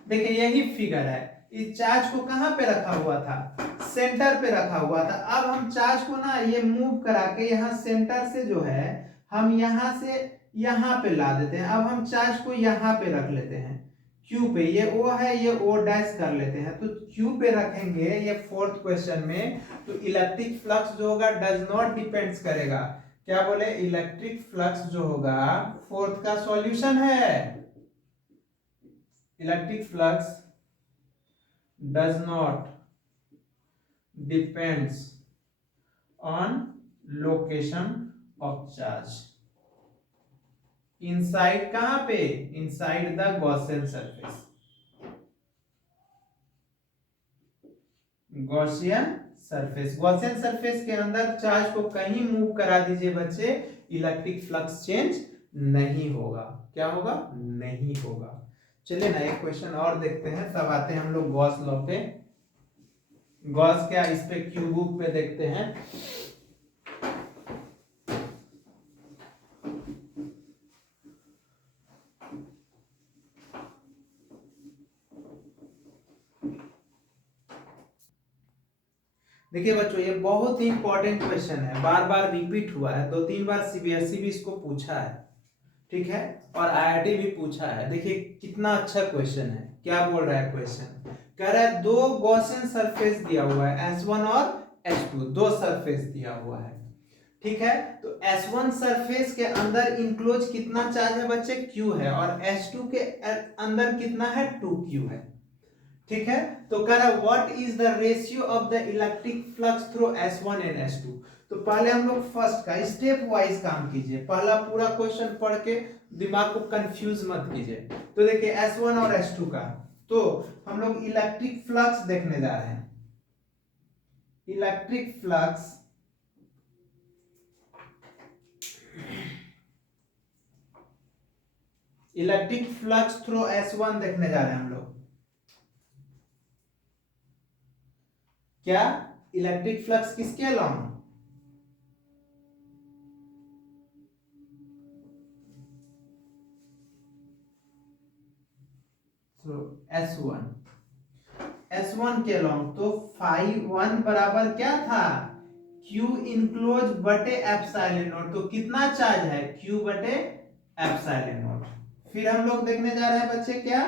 देखिए यही फिगर है, इस चार्ज को कहां पे रखा हुआ था, सेंटर पे रखा हुआ था। अब हम चार्ज को ना ये मूव करा के यहाँ सेंटर से जो है हम यहाँ से यहाँ पे ला देते हैं। अब हम चार्ज को यहाँ पे रख लेते हैं, क्यू पे, ये ओ है, ये ओ डैश कर लेते हैं, तो क्यू पे रखेंगे ये फोर्थ क्वेश्चन में। तो इलेक्ट्रिक फ्लक्स जो होगा डज नॉट डिपेंड्स करेगा, क्या बोले, इलेक्ट्रिक फ्लक्स जो होगा, फोर्थ का सॉल्यूशन है, electric flux does not depends on location of charge inside कहां पे, inside the Gaussian surface, Gaussian surface, Gaussian surface के अंदर चार्ज को कहीं मूव करा दीजिए बच्चे, इलेक्ट्रिक फ्लक्स चेंज नहीं होगा। क्या होगा, नहीं होगा। चलिए ना एक क्वेश्चन और देखते हैं, तब आते हैं हम लोग गॉस लॉ पे। गॉस क्या, इस पे क्यूब पे देखते हैं। देखिए बच्चों ये बहुत ही इंपॉर्टेंट क्वेश्चन है, बार बार रिपीट हुआ है, 2-3 बार सीबीएसई भी इसको पूछा है, ठीक है, और आईआईटी भी पूछा है। देखिए कितना अच्छा क्वेश्चन है। क्या बोल रहा है क्वेश्चन, कह रहा है दो गॉसियन सरफेस दिया हुआ है, S1 और S2, दो सरफेस दिया हुआ है, ठीक है। तो S1 सरफेस के अंदर इंक्लोज कितना चार्ज है बच्चे, Q है, और S2 के अंदर कितना है, 2Q है, ठीक है। तो कह रहा है what is the ratio of the electric flux through S1 and S2। तो पहले हम लोग फर्स्ट का स्टेप वाइज काम कीजिए, पहला पूरा क्वेश्चन पढ़ के दिमाग को कंफ्यूज मत कीजिए। तो देखिए S1 और S2 का, तो हम लोग इलेक्ट्रिक फ्लक्स देखने जा रहे हैं, electric flux, electric flux through S1 देखने जा रहे हैं हम लोग। क्या, इलेक्ट्रिक फ्लक्स किसके अलावा, तो S1, S1 के लॉन्ग, तो फाइव 1 बराबर क्या था, Q इनक्लोज बटे एप्सिलॉन नॉट। तो कितना चार्ज है, Q बटे एप्सिलॉन नॉट। फिर हम लोग देखने जा रहे हैं बच्चे क्या,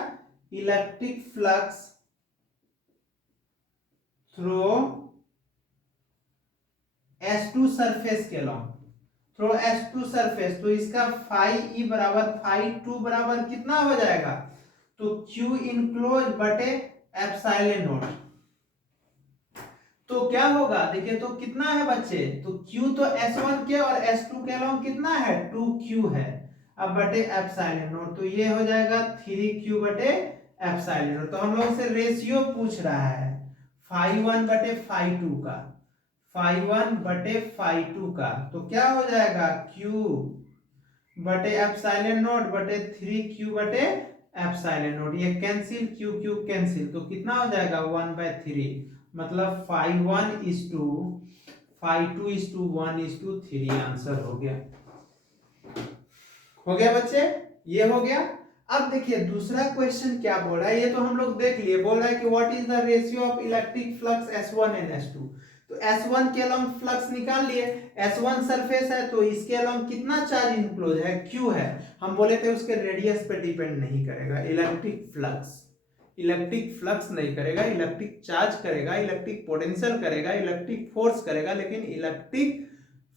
electric flux through S2 surface के अलॉन्ग, थ्रू S2 सरफेस, तो इसका फाई ई बराबर फाई 2 बराबर कितना हो जाएगा, तो Q इनक्लोज बटे एप्सिलॉन नॉट। तो क्या होगा देखिए, तो कितना है बच्चे, तो Q तो S1 के और S2 के अलॉन्ग कितना है 2Q है, अब बटे एप्सिलॉन नॉट, तो ये हो जाएगा 3Q बटे एप्सिलॉन नॉट। तो हम लोग से रेशियो पूछ रहा है फाई 1 बटे फाई 2 का, फाई 1 बटे फाई 2 का, तो क्या हो जाएगा Q बटे एप्सिलॉन नॉट बटे 3Q बटे एप्सिलॉन नॉट, ये कैंसिल Q Q कैंसिल, तो कितना हो जाएगा 1/3, मतलब phi 1 is to phi 2 is to 1:3, answer हो गया। हो गया बच्चे, ये हो गया। अब देखिए दूसरा क्वेश्चन क्या बोल रहा है, ये तो हम लोग देख लिए, बोल रहा है कि what is the ratio of electric flux S1 and S2। तो S1 के अलॉन्ग फ्लक्स निकाल लिए, S1 सरफेस है तो इसके अलॉन्ग कितना चार्ज इनक्लोज है, Q है। हम बोले थे उसके रेडियस पे डिपेंड नहीं करेगा, इलेक्ट्रिक फ्लक्स नहीं करेगा, इलेक्ट्रिक चार्ज करेगा, इलेक्ट्रिक पोटेंशियल करेगा, इलेक्ट्रिक फोर्स करेगा, लेकिन इलेक्ट्रिक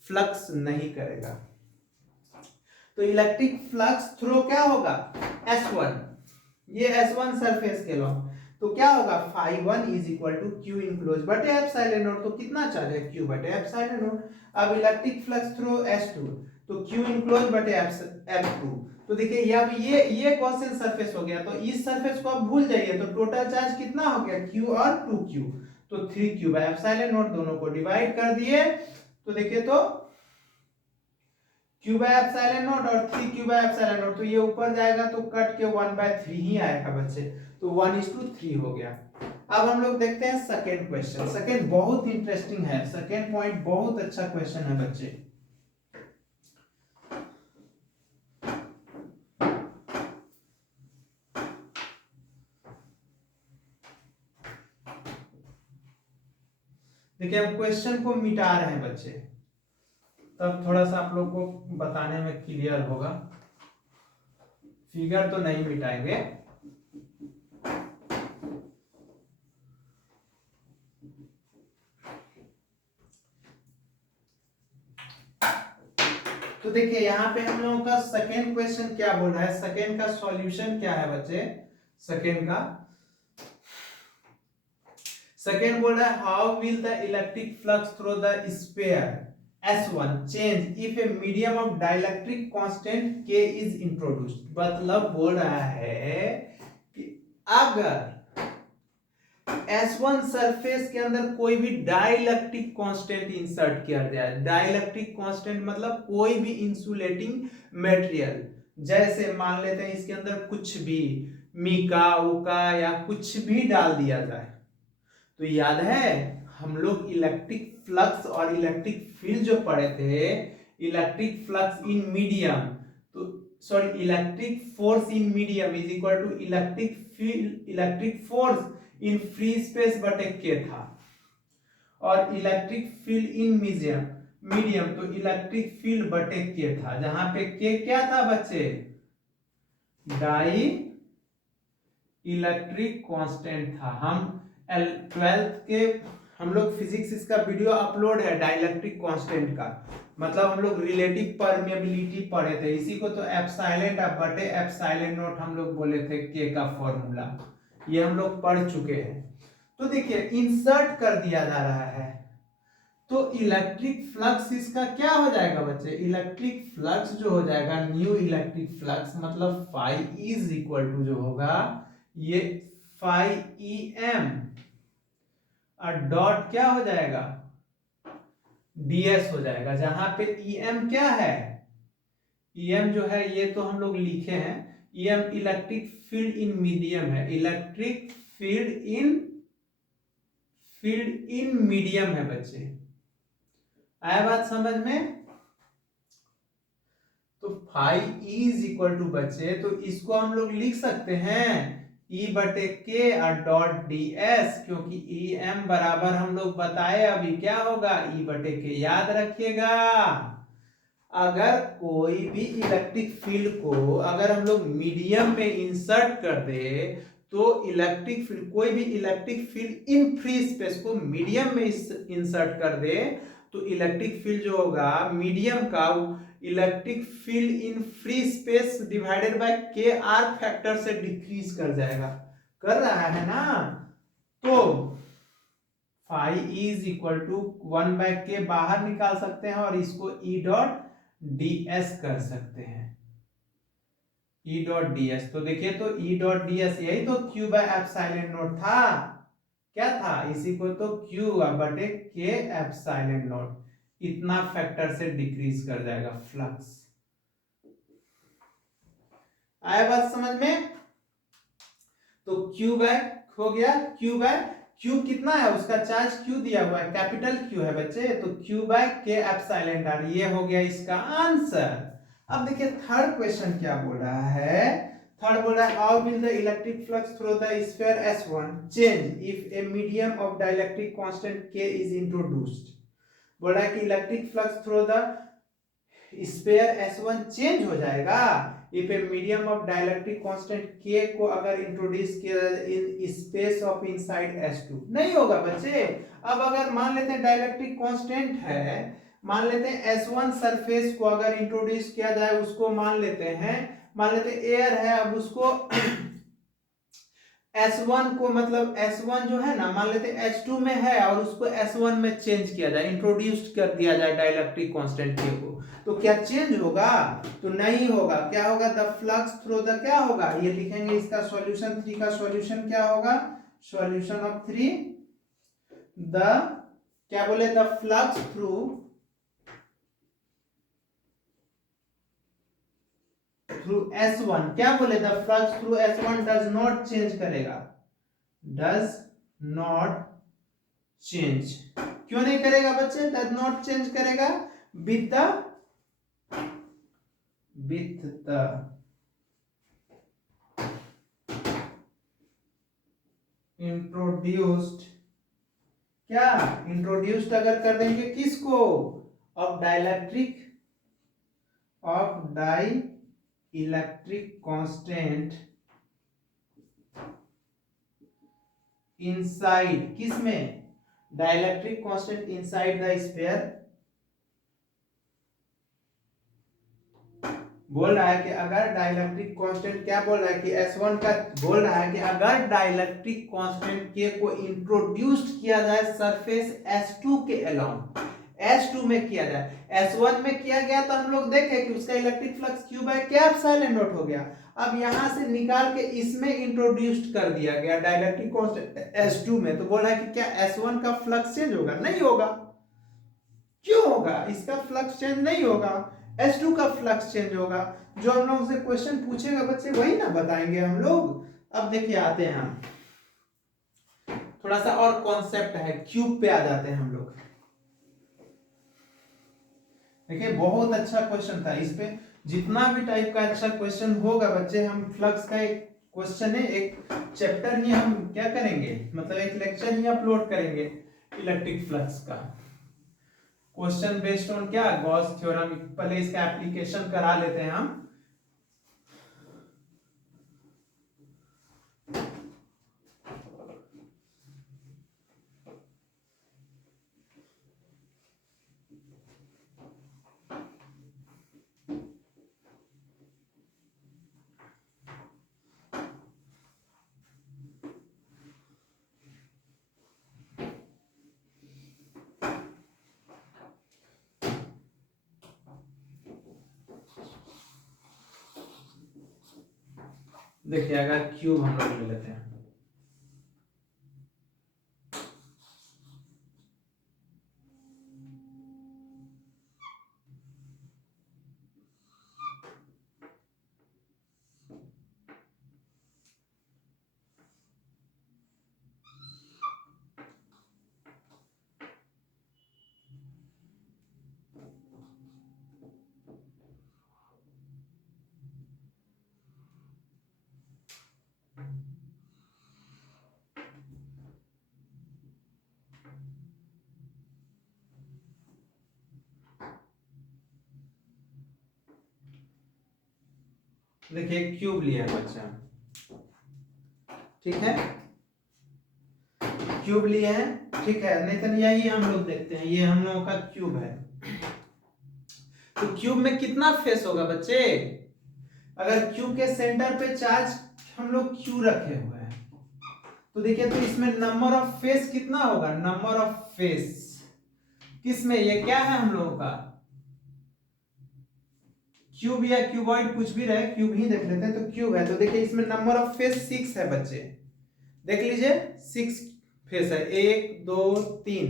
फ्लक्स नहीं करेगा। तो इलेक्ट्रिक फ्लक्स थ्रू क्या होगा S1, ये S1 सरफेस के लॉन्ग, तो क्या होगा phi 1 is equal to Q enclose बटे एप्सिलॉन नॉट, तो कितना चार्ज है Q बटे एप्सिलॉन नॉट। अब इलेक्ट्रिक फ्लक्स थ्रू S2, तो Q इनक्लोज बटे F2, तो देखिए अब ये गॉसियन सरफेस हो गया, तो इस सरफेस को आप भूल जाइए, तो टोटल चार्ज कितना हो गया Q और 2Q, तो 3Q बाय एप्सिलॉन नॉट, दोनों को डिवाइड कर दिए, तो देखिए तो Q बाय एप्सिलॉन नॉट और 3Q बाय एप्सिलॉन नॉट, तो ये ऊपर जाएगा तो कट के 1/3 ही आएगा बच्चे, तो 1:3 हो गया। अब हम लोग देखते हैं सेकेंड क्वेश्चन, सेकेंड बहुत इंटरेस्टिंग है, सेकेंड पॉइंट बहुत अच्छा क्वेश्चन है बच्चे। देखिए हम क्वेश्चन को मिटा रहे हैं बच्चे, तब थोड़ा सा आप लोग को बताने में क्लियर होगा, फिगर तो नहीं मिटाएंगे। तो देखिए यहाँ पे हम लोगों का सेकेंड क्वेश्चन क्या बोल रहा है, सेकेंड का सॉल्यूशन क्या है बच्चे, सेकेंड बोल रहा है how will the electric flux through the sphere S1 change if a medium of dielectric constant K is introduced। मतलब बोल रहा है कि अगर S1 सरफेस के अंदर कोई भी डाइलेक्ट्रिक कांस्टेंट इंसर्ट किया जाए, डाइलेक्ट्रिक कांस्टेंट मतलब कोई भी इंसुलेटिंग मटेरियल, जैसे मान लेते हैं इसके अंदर कुछ भी मीका उका या कुछ भी डाल दिया जाए, तो याद है हम लोग इलेक्ट्रिक फ्लक्स और इलेक्ट्रिक फील्ड जो पढ़े थे, इलेक्ट्रिक फ्लक्स इन मीडियम, तो sorry electric force in medium is equal to electric field, electric force in free space बटे के था, और इलेक्ट्रिक फील्ड इन मीडियम तो इलेक्ट्रिक फील्ड बटे के था, जहां पे के क्या था बच्चे, डाई इलेक्ट्रिक कांस्टेंट था। हम 12th के हम लोग फिजिक्स, इसका वीडियो अपलोड है डाइलेक्ट्रिक कांस्टेंट का, मतलब हम लोग रिलेटिव परमेबिलिटी पढ़े थे, इसी को तो एप्सिलॉन बटे एप्सिलॉन नॉट हम लोग बोले थे के का फॉर्मूला, ये हम लोग पढ़ चुके हैं। तो देखिए इंसर्ट कर दिया जा रहा है, तो इलेक्ट्रिक फ्लक्स इसका क्या हो जाएगा बच्चे, इलेक्ट्रिक फ्लक्स जो हो जाएगा न्यू इलेक्ट्रिक फ्लक्स, मतलब फाई इज इक्वल टू जो होगा ये फाई ई एम और डॉट क्या हो जाएगा ds हो जाएगा, जहां पे em क्या है, em जो है ये तो हम लोग लिखे हैं, em electric field in medium है, इलेक्ट्रिक फील्ड इन मीडियम है बच्चे, आया बात समझ में। तो फाई इज इक्वल टू बच्चे, तो इसको हम लोग लिख सकते हैं E बटे के और डॉट ds, क्योंकि ई एम बराबर हम लोग बताए अभी क्या होगा E बटे के, याद रखिएगा। अगर कोई भी इलेक्ट्रिक फील्ड को अगर हम लोग मीडियम में इंसर्ट कर दे तो इलेक्ट्रिक फील्ड, कोई भी इलेक्ट्रिक फील्ड इन फ्री स्पेस को मीडियम में इंसर्ट कर दे तो इलेक्ट्रिक फील्ड जो होगा मीडियम का, electric field in free space divided by के आर फैक्टर से डिक्रीज कर जाएगा, कर रहा है ना। तो phi is equal to 1/k बाहर निकाल सकते हैं और इसको ई डॉट ds कर सकते हैं, ई डॉट ds। तो देखिए तो ई डॉट ds यही तो q बाय एप्सिलॉन नॉट था, क्या था, इसी को तो q बटे k एप्सिलॉन नॉट, इतना फैक्टर से डिक्रीज कर जाएगा फ्लक्स। आया बात समझ में। तो q बाय हो गया, q कितना है, उसका चार्ज q दिया हुआ है, कैपिटल Q है बच्चे, तो q by k epsilon r, ये हो गया इसका आंसर। अब देखिए थर्ड क्वेश्चन क्या बोल रहा है, थर्ड बोल रहा है how will the electric flux through the sphere S1 change if a medium of dielectric constant k is introduced. बोल रहा है कि electric flux through the sphere S1 change हो जाएगा if a medium of dielectric constant k को अगर introduce किया in space of inside S2। नहीं होगा बच्चे। अब अगर मान लेते हैं डाइलेक्ट्रिक कांस्टेंट है, मान लेते हैं S1 सरफेस को अगर इंट्रोड्यूस किया जाए, उसको मान लेते हैं, मान लेते हैं एयर है, अब उसको S1 को मतलब S1 जो है ना मान लेते हैं H2 में है और उसको S1 में चेंज किया जाए, इंट्रोड्यूस कर दिया जाए डाइलेक्ट्रिक कांस्टेंट K को, तो क्या चेंज होगा, तो नहीं होगा। क्या होगा, द फ्लक्स थ्रू द, क्या होगा ये लिखेंगे, इसका सॉल्यूशन 3 का सॉल्यूशन क्या होगा, सॉल्यूशन ऑफ 3, द क्या बोले, द फ्लक्स थ्रू S1, क्या बोले, the flux through S1 does not change करेगा, डज नॉट चेंज, क्यों नहीं करेगा बच्चे, डज नॉट चेंज करेगा विथ द इंट्रोड्यूस्ड, क्या इंट्रोड्यूस्ड अगर कर देंगे किसको, of dielectric, of dielectric constant inside, किसमें, dielectric constant inside the sphere. बोल रहा है कि अगर डाइलेक्ट्रिक कांस्टेंट, क्या बोल रहा है कि S1 का, बोल रहा है कि अगर डाइलेक्ट्रिक कांस्टेंट K को इंट्रोड्यूस्ड किया जाए सरफेस S2 के अलोंग, S2 में किया जाए, S1 में किया गया तो हम लोग देखे कि उसका electric flux Q by K epsilon naught हो गया। अब यहां से निकाल के इसमें इंट्रोड्यूस्ड कर दिया गया डाइलेक्ट्रिक कांस्टेंट S2 में, तो बोल रहा है कि क्या S1 का फ्लक्स चेंज होगा, नहीं होगा। क्यों होगा, इसका फ्लक्स चेंज नहीं होगा, S2 का फ्लक्स चेंज होगा। जो हम लोग से क्वेश्चन पूछेगा बच्चे वही ना बताएंगे हम लोग। अब देखिए आते हैं हम, थोड़ा सा और कॉन्सेप्ट है, क्यूब पे आ जाते हैं हम लोग। देखिए बहुत अच्छा क्वेश्चन था, इस पे जितना भी टाइप का अच्छा क्वेश्चन होगा बच्चे, हम फ्लक्स का एक क्वेश्चन है, एक चैप्टर ही हम क्या करेंगे, मतलब एक लेक्चर ही अपलोड करेंगे इलेक्ट्रिक फ्लक्स का, क्वेश्चन बेस्ड ऑन क्या, गॉस थ्योरम। पहले इसका एप्लीकेशन करा लेते हैं हम। देखिए अगर क्यूब हम लोग ले लेते हैं, देखिए क्यूब लिया है बच्चा, ठीक है, क्यूब लिए हैं, ठीक है। नहीं तो यही हम लोग देखते हैं, ये हम लोगों का क्यूब है। तो क्यूब में कितना फेस होगा बच्चे? अगर क्यूब के सेंटर पे चार्ज हम लोग क्यू रखे हुए हैं, तो देखिए तो इसमें नंबर ऑफ फेस कितना होगा? नंबर ऑफ फेस किसमें, ये क्या है हम लोगों का क्यूब या क्यूबॉइड कुछ भी रहे, क्यूब ही देख लेते हैं। तो क्यूब है, तो देखिए इसमें नंबर ऑफ फेस 6 है बच्चे, देख लीजिए 6 फेस है, 1 2 3,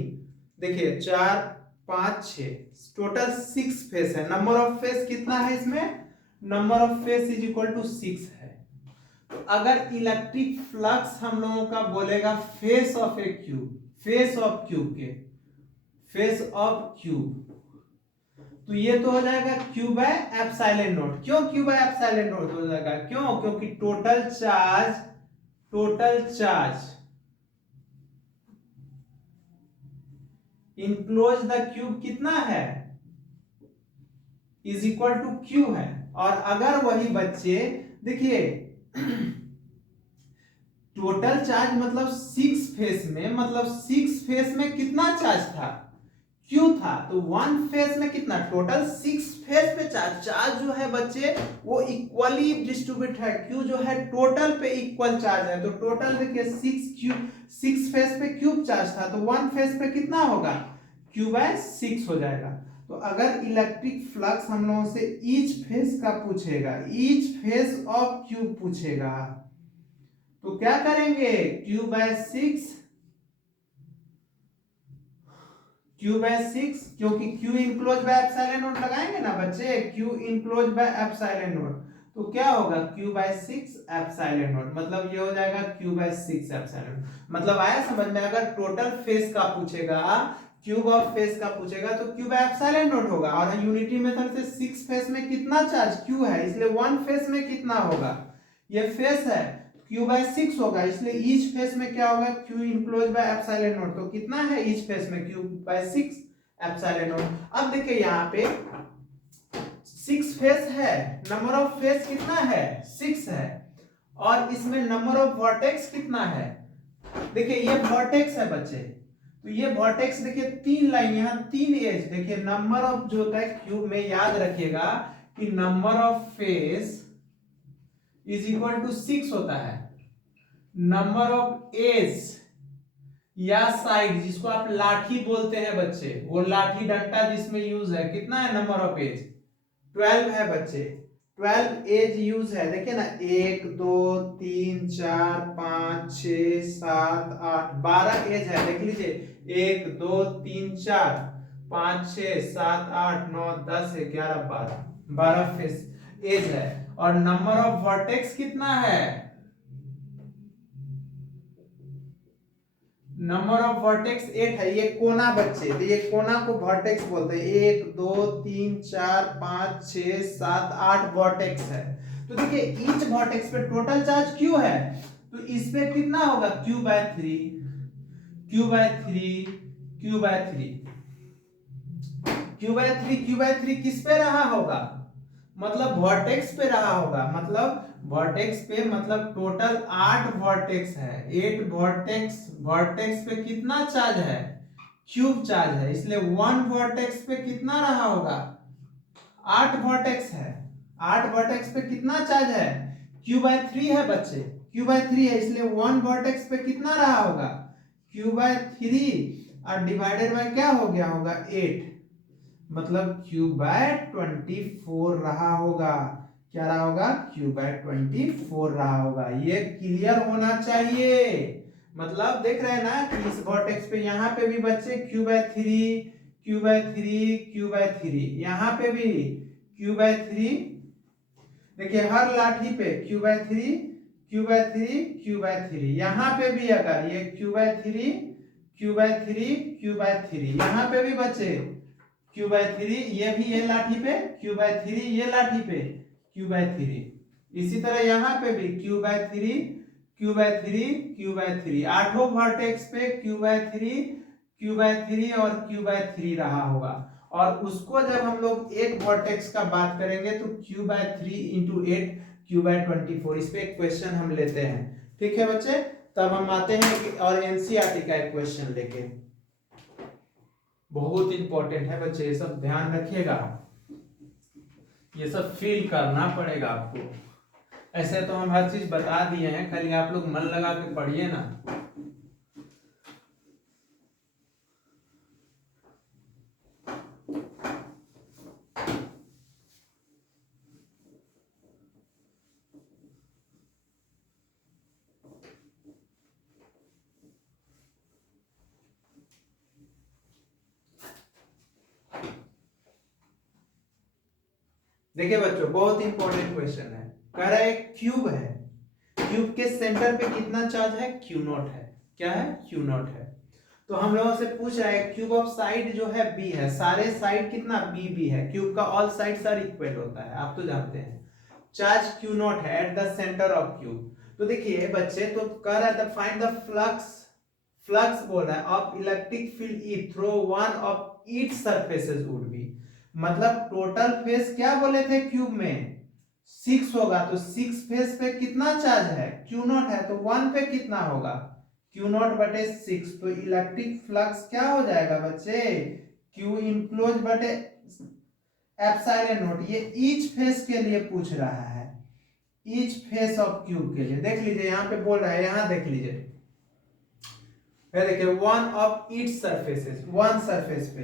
देखिए 4 5 6, टोटल 6 फेस है। नंबर ऑफ फेस कितना है इसमें? Number of face is equal to 6 है। तो अगर इलेक्ट्रिक फ्लक्स हम लोगों का बोलेगा face of A cube, face of cube के, फेस ऑफ क्यूब, तो ये तो हो जाएगा क्यू बाय एप्सिलॉन नॉट। क्यों क्यू बाय एप्सिलॉन नॉट हो जाएगा? क्यों? क्योंकि total charge enclose the cube कितना है? इज इक्वल टू क्यू है। और अगर वही बच्चे देखिए टोटल चार्ज मतलब 6 फेस में, मतलब 6 फेस में कितना चार्ज था? क्यू था। तो 1 फेस में कितना? टोटल 6 फेस पे चार्ज जो है बच्चे वो इक्वली डिस्ट्रीब्यूट है। क्यू जो है टोटल पे इक्वल चार्ज है। तो टोटल देखिए 6 फेस पे क्यूब चार्ज था, तो 1 फेस पे कितना होगा? क्यू बाय 6 हो जाएगा। तो अगर इलेक्ट्रिक फ्लक्स हम लोगों से ईच फेस का पूछेगा, ईच फेस ऑफ क्यूब पूछेगा, तो क्या करेंगे? क्यू बाय 6, क्यू बाय 6, क्योंकि Q enclose by epsilon not लगाएंगे ना बच्चे, Q enclose by epsilon naught, तो क्या होगा? क्यू बाय 6 एप्सिलॉन नॉट, मतलब ये हो जाएगा क्यू बाय 6 एप्सिलॉन। मतलब आया समझ में? अगर टोटल फेस का पूछेगा, क्यूब ऑफ फेस का पूछेगा, तो क्यू बाय एप्सिलॉन नॉट होगा। और यूनिटी मेथड से 6 फेस में कितना चार्ज? क्यू है, इसलिए 1 फेस में कितना होगा? ये फेस है, क्यू बाय 6 होगा, इसलिए ईच फेस में क्या होगा? Q enclose by epsilon naught. तो कितना है ईच फेस में? Q by 6 epsilon naught. अब देखिए यहाँ पे 6 फेस है, नंबर ऑफ फेस कितना है? 6 है। और इसमें नंबर ऑफ वर्टेक्स कितना है? देखिए ये वर्टेक्स है बच्चे, तो ये वर्टेक्स देखिए 3 लाइन, यहाँ 3 एज। देखिए नंबर ऑफ जो होता है क्यूब में, याद रखिएगा कि number of face is equal to 6 होता है। नंबर ऑफ एज या साइड, जिसको आप लाठी बोलते हैं बच्चे, वो लाठी डंडा जिसमें यूज है, कितना है नंबर ऑफ एज? 12 है बच्चे, 12 एज यूज है। देखिए ना 1 2 3 4 5 6 7 8 12 एज है। देख लीजिए 1 2 3 4 5 6 7 8 9 10 11 12, 12 फेस एज है। और नंबर ऑफ वर्टेक्स कितना है? नंबर ऑफ वर्टेक्स 8 है। ये कोना बच्चे, तो ये कोना को वर्टेक्स बोलते हैं। 1 2 3 4 5 6 7 8 वर्टेक्स है। तो देखिए ईच वर्टेक्स पे टोटल चार्ज क्यू है, तो इस पे कितना होगा? Q by 3, Q by 3, Q by 3, Q by 3, Q by 3 किस पे रहा होगा? मतलब वर्टेक्स पे रहा होगा। मतलब वर्टेक्स पे, मतलब टोटल 8 वर्टेक्स है, 8 वर्टेक्स। वर्टेक्स पे कितना चार्ज है? क्यूब चार्ज है, इसलिए 1 वर्टेक्स पे कितना रहा होगा? 8 वर्टेक्स है। 8 वर्टेक्स पे कितना चार्ज है? क्यू बाय 3 है बच्चे, क्यू बाय 3 है, इसलिए 1 वर्टेक्स पे कितना रहा होगा? क्यू बाय 3 और डिवाइडेड बाय क्या हो गया होगा? 8, मतलब क्यू बाय 24 रहा होगा। क्या रहा होगा? क्यू बाय 24 रहा होगा। ये क्लियर होना चाहिए। मतलब देख रहे हैं ना कि इस वर्टेक्स पे, यहाँ पे भी बच्चे Q by 3, Q by 3, Q by 3, यहाँ पे भी क्यू बाय 3। देखिए हर लाठी पे Q by 3, Q by 3, Q by 3। यहाँ पे भी अगर ये Q by 3, Q by 3, Q by 3, यहाँ पे भी बच्चे क्यू बाय 3, ये भी ये लाठी पे क्यू बाय 3, ये लाठी पे क्यू बाय 3। इसी तरह यहाँ पे भी Q by 3, Q by 3, Q by 3। आठों वर्टेक्स पे क्यू बाय 3, क्यू बाय 3 और क्यू बाय 3 रहा होगा। और उसको जब हम लोग एक वर्टेक्स का बात करेंगे तो क्यू बाय 3 इंटू 8 Q/24। इस पे एक क्वेश्चन हम लेते हैं, ठीक है बच्चे। तब हम आते हैं और एनसीईआरटी का एक क्वेश्चन लेके, बहुत इंपॉर्टेंट है बच्चे, ये सब ध्यान रखिएगा, ये सब फील करना पड़ेगा आपको। ऐसे तो हम हर चीज बता दिए हैं, खाली आप लोग मन लगा के पढ़िए ना। देखिए बच्चों, बहुत इंपॉर्टेंट क्वेश्चन है। कह रहा है एक क्यूब है, क्यूब के सेंटर पे कितना चार्ज है? Q0 है। क्या है? Q0 है। तो हम लोगों से पूछ रहा है क्यूब ऑफ साइड जो है B है, सारे साइड कितना B है, क्यूब का ऑल साइड्स आर इक्वल होता है, आप तो जानते हैं। चार्ज Q0 है at the centre of cube. तो देखिए बच्चे, तो कह रहा है फाइंड द फ्लक्स, फ्लक्स बोल रहा है of electric field E through one of each surfaces would be, मतलब टोटल फेस क्या बोले थे क्यूब में 6 होगा, तो 6 फेस पे कितना चार्ज है? Q0 है, तो 1 पे कितना होगा? Q0/6। तो इलेक्ट्रिक फ्लक्स क्या हो जाएगा बच्चे? Q इनक्लोज बटे एप्सिलॉन नॉट। ये ईच फेस के लिए पूछ रहा है, ईच फेस ऑफ क्यूब के लिए। देख लीजिए यहाँ पे बोल रहा है, यहाँ देख लीजिए, देखिए one of each surfaces, one surface पे,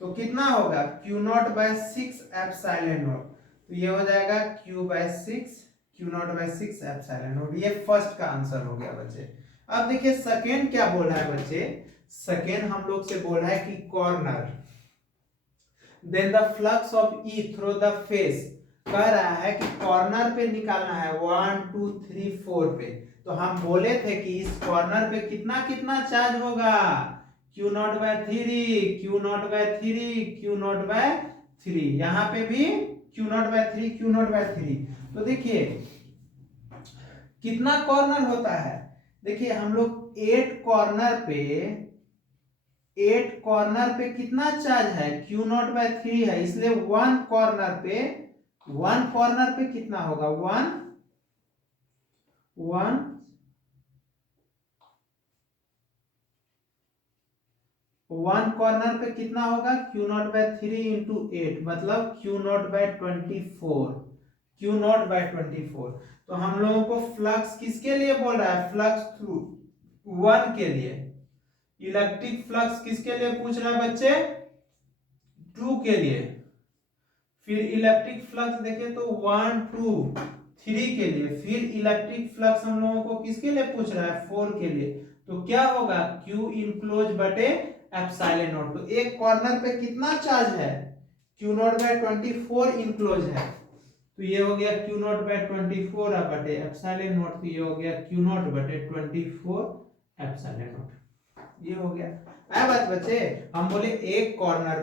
तो कितना होगा? Q0/6 epsilon naught. तो ये हो जाएगा Q/6 एप्सिलॉन नॉट। ये फर्स्ट का आंसर हो गया बच्चे। अब देखिए सेकेंड क्या बोल रहा है बच्चे, सेकेंड हम लोग से बोल रहा है कि corner, then the flux of E through the face. कह रहा है कि कॉर्नर पे निकालना है 1 2 3 4 पे। तो हम बोले थे कि इस कॉर्नर पे कितना कितना चार्ज होगा? Q0/3, Q0/3, Q0/3। यहाँ पे भी Q0/3, Q0/3। तो देखिए कितना कॉर्नर होता है, देखिए हम लोग 8 कॉर्नर पे कितना चार्ज है? Q0/3 है, इसलिए 1 कॉर्नर पे कितना होगा? 1 कॉर्नर पे कितना होगा? Q0/3 इंटू 8, मतलब Q0/24, Q0/24। तो हम लोगों को फ्लक्स किसके लिए बोल रहा है? फ्लक्स थ्रू 1 के लिए। इलेक्ट्रिक फ्लक्स किसके लिए पूछ रहा है बच्चे? 2 के लिए। फिर इलेक्ट्रिक फ्लक्स देखे तो 1 2 3 के लिए। फिर इलेक्ट्रिक फ्लक्स हम लोगों को किसके लिए पूछ रहा है? 4 के लिए। तो क्या होगा? Q इनक्लोज बटे एप्सिलॉन नॉट। तो एक कॉर्नर पे कितना चार्ज है? Q0/24 इनक्लोज है, तो ये हो गया Q0/24 बटे एप्सिलॉन नॉट। तो ये हो गया Q0/24 एप्सिलॉन नॉट। ये हो गया। आया बात बच्चे? हम बोले एक कॉर्नर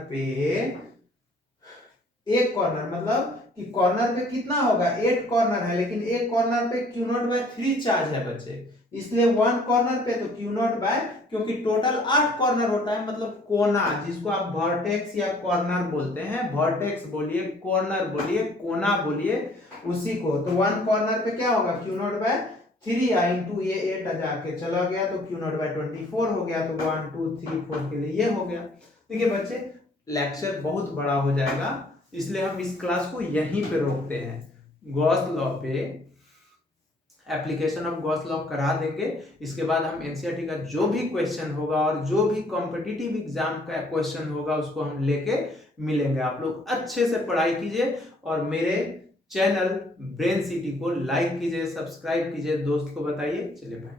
मतलब कि कॉर्नर पे कितना होगा? 8 कॉर्नर है, लेकिन एक कॉर्नर पे Q0/3 चार्ज है बच्चे, इसलिए 1 कॉर्नर पे तो Q0 क्योंकि टोटल 8 कॉर्नर होता है, मतलब कोना, जिसको आप वर्टेक्स या कॉर्नर बोलते हैं। वर्टेक्स बोलिए, कॉर्नर बोलिए, कोना बोलिए, उसी को। तो 1 कॉर्नर पे क्या होगा? Q0/3 इंटू ये 8 जाके चला गया, तो Q0/24 हो गया। तो 1 2 3 4 के लिए ये हो गया। देखिए बच्चे, लेक्चर बहुत बड़ा हो जाएगा, इसलिए हम इस क्लास को यहीं पे रोकते हैं। गॉस लॉ पे एप्लीकेशन ऑफ गॉस लॉ करा देंगे। इसके बाद हम एनसीईआरटी का जो भी क्वेश्चन होगा और जो भी कॉम्पिटिटिव एग्जाम का क्वेश्चन होगा उसको हम लेके मिलेंगे। आप लोग अच्छे से पढ़ाई कीजिए और मेरे चैनल ब्रेन सिटी को लाइक कीजिए, सब्सक्राइब कीजिए, दोस्त को बताइए। चलिए बाय।